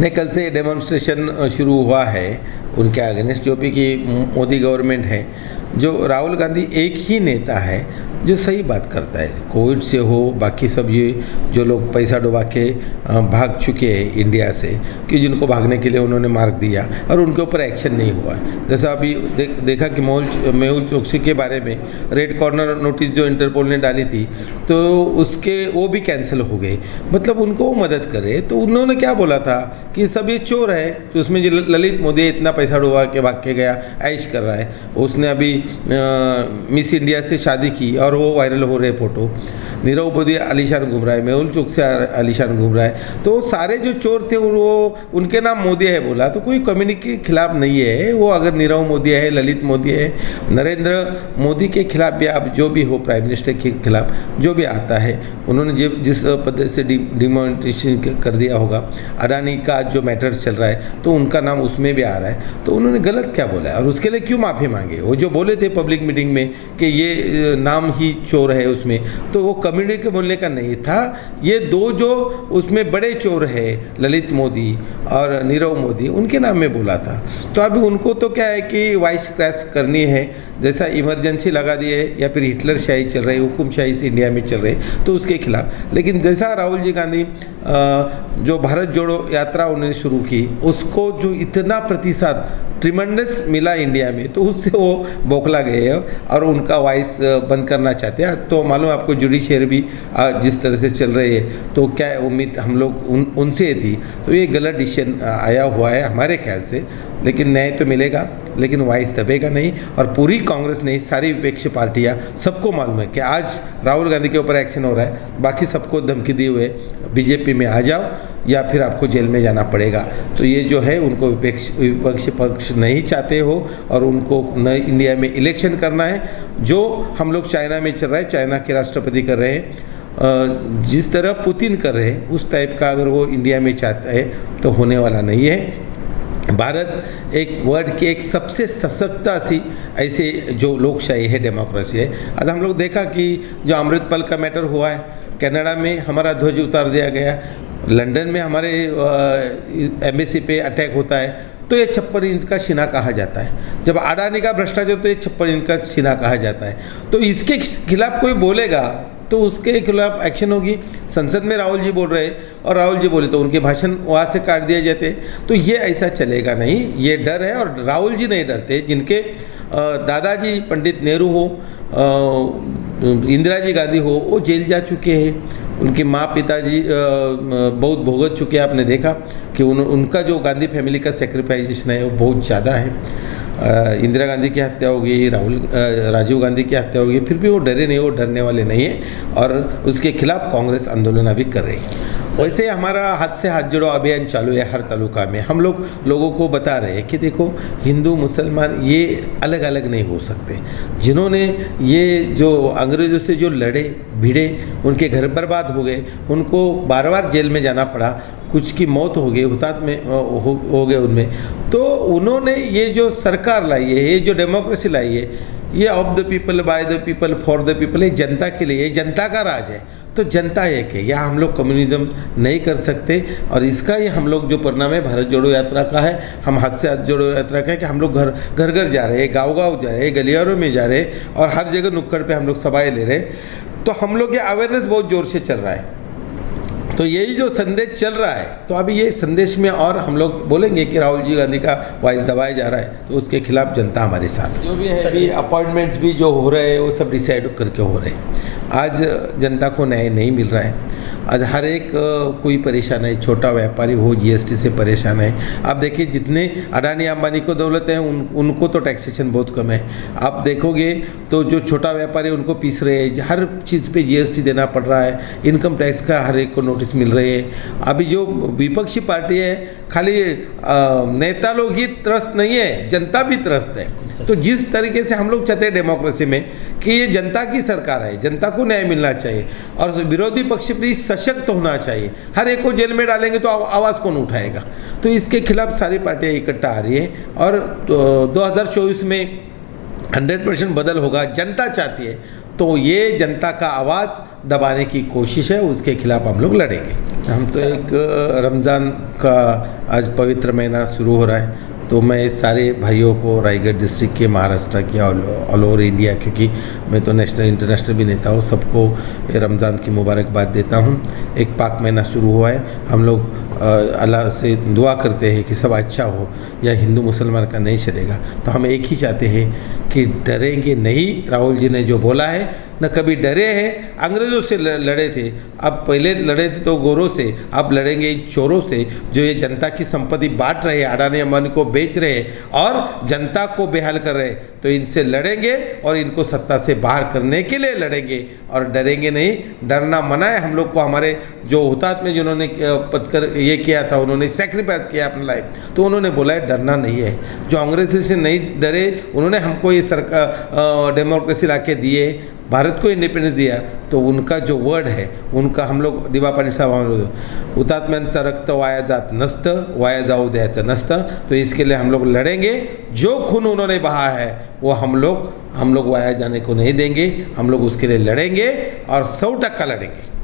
नहीं, कल से डेमोन्स्ट्रेशन शुरू हुआ है उनके अगेंस्ट, जो भी कि मोदी गवर्नमेंट है। जो राहुल गांधी एक ही नेता है जो सही बात करता है, कोविड से हो, बाकी सब ये जो लोग पैसा डुबा के भाग चुके हैं इंडिया से, कि जिनको भागने के लिए उन्होंने मार्ग दिया और उनके ऊपर एक्शन नहीं हुआ। जैसा अभी देखा कि मेहुल चोकसी के बारे में रेड कॉर्नर नोटिस जो इंटरपोल ने डाली थी, तो उसके वो भी कैंसिल हो गए। मतलब उनको मदद करे। तो उन्होंने क्या बोला था कि सब ये चोर है, तो उसमें जो ललित मोदी इतना पैसा डुबा के भाग के गया, ऐश कर रहा है। उसने अभी मिस इंडिया से शादी की और वो वायरल हो रहे फोटो। नीरव मोदी आलीशान घूम रहा है, मेहुल चोकसी आलीशान घूम रहा है। तो सारे जो चोर थे वो उनके नाम मोदी है बोला, तो कोई कम्युनिटी के खिलाफ नहीं है वो। अगर नीरव मोदी है, ललित मोदी है, नरेंद्र मोदी के खिलाफ भी आप जो भी हो, प्राइम मिनिस्टर के खिलाफ जो भी आता है, उन्होंने जिस पद से डिमोनेटाइजेशन कर दिया होगा, अडानी का जो मैटर चल रहा है तो उनका नाम उसमें भी आ रहा है। तो उन्होंने गलत क्या बोला है और उसके लिए क्यों माफ़ी मांगे? वो जो बोले थे पब्लिक मीटिंग में कि ये नाम ही चोर है उसमें, तो वो कम्युनिटी के बोलने का नहीं था। ये दो जो उसमें बड़े चोर है, ललित मोदी और नीरव मोदी, उनके नाम में बोला था। तो अभी उनको तो क्या है कि वॉइस क्रैश करनी है, जैसा इमरजेंसी लगा दी है या फिर हिटलर शाही चल रही, हुकुमशाही से इंडिया में चल रही, तो उसके खिलाफ। लेकिन जैसा राहुल जी गांधी जो भारत जोड़ो यात्रा उन्होंने शुरू की, उसको जो इतना प्रतिशत ट्रिमेंडस मिला इंडिया में, तो उससे वो बौखला गए और उनका वॉइस बंद करना चाहते हैं। तो मालूम आपको जुडिशियरी भी जिस तरह से चल रही है, तो क्या उम्मीद हम लोग उनसे थी। तो ये गलत डिसीजन आया हुआ है हमारे ख्याल से। लेकिन न्याय तो मिलेगा, लेकिन वॉइस दबेगा नहीं। और पूरी कांग्रेस नहीं, सारी विपक्षी पार्टियां, सबको मालूम है कि आज राहुल गांधी के ऊपर एक्शन हो रहा है। बाकी सबको धमकी दिए हुए बीजेपी में आ जाओ या फिर आपको जेल में जाना पड़ेगा। तो ये जो है उनको विपक्षी पक्ष नहीं चाहते हो और उनको नए इंडिया में इलेक्शन करना है, जो हम लोग चाइना में चल रहा है, चाइना के राष्ट्रपति कर रहे हैं, जिस तरह पुतिन कर रहे हैं उस टाइप का अगर वो इंडिया में चाहता है तो होने वाला नहीं है। भारत एक वर्ल्ड की एक सबसे सशक्त सी ऐसे जो लोकशाही है, डेमोक्रेसी है। आज हम लोग देखा कि जो अमृतपाल का मैटर हुआ है, कनाडा में हमारा ध्वज उतार दिया गया, लंदन में हमारे एम्बेसी पे अटैक होता है, तो ये 56 इंच का सीना कहा जाता है। जब अडानी का भ्रष्टाचार, तो ये 56 इंच का सीना कहा जाता है। तो इसके खिलाफ कोई बोलेगा तो उसके खिलाफ एक्शन होगी। संसद में राहुल जी बोल रहे और राहुल जी बोले तो उनके भाषण वहाँ से काट दिए जाते। तो ये ऐसा चलेगा नहीं, ये डर है। और राहुल जी नहीं डरते, जिनके दादाजी पंडित नेहरू हो, इंदिरा जी गांधी हो, वो जेल जा चुके हैं। उनके माँ पिताजी बहुत भुगत चुके हैं। आपने देखा कि उनका जो गांधी फैमिली का सेक्रीफाइजेशन है वो बहुत ज़्यादा है। इंदिरा गांधी की हत्या हो गई, राजीव गांधी की हत्या हो गई, फिर भी वो डरे नहीं, वो डरने वाले नहीं है। और उसके खिलाफ कांग्रेस आंदोलन अभी कर रही है। वैसे हमारा हाथ से हाथ जोड़ो अभियान चालू है हर तालुका में। हम लोग लोगों को बता रहे हैं कि देखो, हिंदू मुसलमान ये अलग अलग नहीं हो सकते। जिन्होंने ये जो अंग्रेज़ों से जो लड़े भिड़े, उनके घर बर्बाद हो गए, उनको बार बार जेल में जाना पड़ा, कुछ की मौत हो गई, हुतात्मे हो गए उनमें। तो उन्होंने ये जो सरकार लाई है, ये जो डेमोक्रेसी लाई है, ये of the people, by the people, for the people, ये जनता के लिए, ये जनता का राज है। तो जनता एक है, यहाँ हम लोग कम्युनिज्म नहीं कर सकते। और इसका ये हम लोग जो परिणाम है भारत जोड़ो यात्रा का है, हम हाथ से हाथ जोड़ो यात्रा का है कि हम लोग घर घर जा रहे हैं, गाँव गाँव जा रहे हैं, गलियारों में जा रहे हैं और हर जगह नुक्कड़ पे हम लोग सभाएँ ले रहे हैं। तो हम लोग ये अवेयरनेस बहुत ज़ोर से चल रहा है। तो यही जो संदेश चल रहा है, तो अभी ये संदेश में और हम लोग बोलेंगे कि राहुल जी गांधी का वॉइस दबाया जा रहा है, तो उसके खिलाफ जनता हमारे साथ। जो भी है, अभी अपॉइंटमेंट्स भी जो हो रहे हैं वो सब डिसाइड करके हो रहे हैं। आज जनता को न्याय नहीं मिल रहा है। आज हर एक कोई परेशान है, छोटा व्यापारी हो जीएसटी से परेशान है। आप देखिए, जितने अडानी अंबानी को दौलत है उनको तो टैक्सेशन बहुत कम है। आप देखोगे तो जो छोटा व्यापारी उनको पीस रहे हैं, हर चीज़ पे जीएसटी देना पड़ रहा है, इनकम टैक्स का हर एक को नोटिस मिल रहे हैं। अभी जो विपक्षी पार्टी है, खाली नेता लोग ही त्रस्त नहीं है, जनता भी त्रस्त है। तो जिस तरीके से हम लोग चाहते हैं डेमोक्रेसी में कि ये जनता की सरकार है, जनता को न्याय मिलना चाहिए और विरोधी पक्ष भी सशक्त होना चाहिए। हर एक को जेल में डालेंगे तो आवाज़ कौन उठाएगा? तो इसके खिलाफ सारी पार्टियां इकट्ठा आ रही है और 2024 में 100% बदल होगा, जनता चाहती है। तो ये जनता का आवाज़ दबाने की कोशिश है, उसके खिलाफ हम लोग लड़ेंगे। हम तो एक रमज़ान का आज पवित्र महीना शुरू हो रहा है, तो मैं सारे भाइयों को रायगढ़ डिस्ट्रिक्ट के, महाराष्ट्र के, ऑल ओवर इंडिया, क्योंकि मैं तो नेशनल इंटरनेशनल भी नेता हूँ, सबको रमज़ान की मुबारकबाद देता हूँ। एक पाक महीना शुरू हुआ है, हम लोग अल्लाह से दुआ करते हैं कि सब अच्छा हो, या हिंदू मुसलमान का नहीं चलेगा। तो हम एक ही चाहते हैं कि डरेंगे नहीं। राहुल जी ने जो बोला है, न कभी डरे हैं, अंग्रेज़ों से लड़े थे, अब पहले लड़े थे तो गोरों से, अब लड़ेंगे इन चोरों से जो ये जनता की संपत्ति बांट रहे हैं, अडानी अंबानी को बेच रहे हैं और जनता को बेहाल कर रहे हैं। तो इनसे लड़ेंगे और इनको सत्ता से बाहर करने के लिए लड़ेंगे और डरेंगे नहीं। डरना मना है हम लोग को। हमारे जो हुतात्मे जिन्होंने पत्थर ये किया था, उन्होंने सेक्रीफाइस किया अपना लाइफ, तो उन्होंने बोला है डरना नहीं है। जो अंग्रेज़ों से नहीं डरे, उन्होंने हमको ये सरकार डेमोक्रेसी ला के दिए, भारत को इंडिपेंडेंस दिया, तो उनका जो वर्ड है, उनका हम लोग दिवा पाटील साहेब, हुतात्म्यांचं रक्त वाया जात नसतं, वाया जाऊ द्यायचं नसतं। तो इसके लिए हम लोग लड़ेंगे। जो खून उन्होंने बहा है वो हम लोग वाया जाने को नहीं देंगे। हम लोग उसके लिए लड़ेंगे और 100% लड़ेंगे।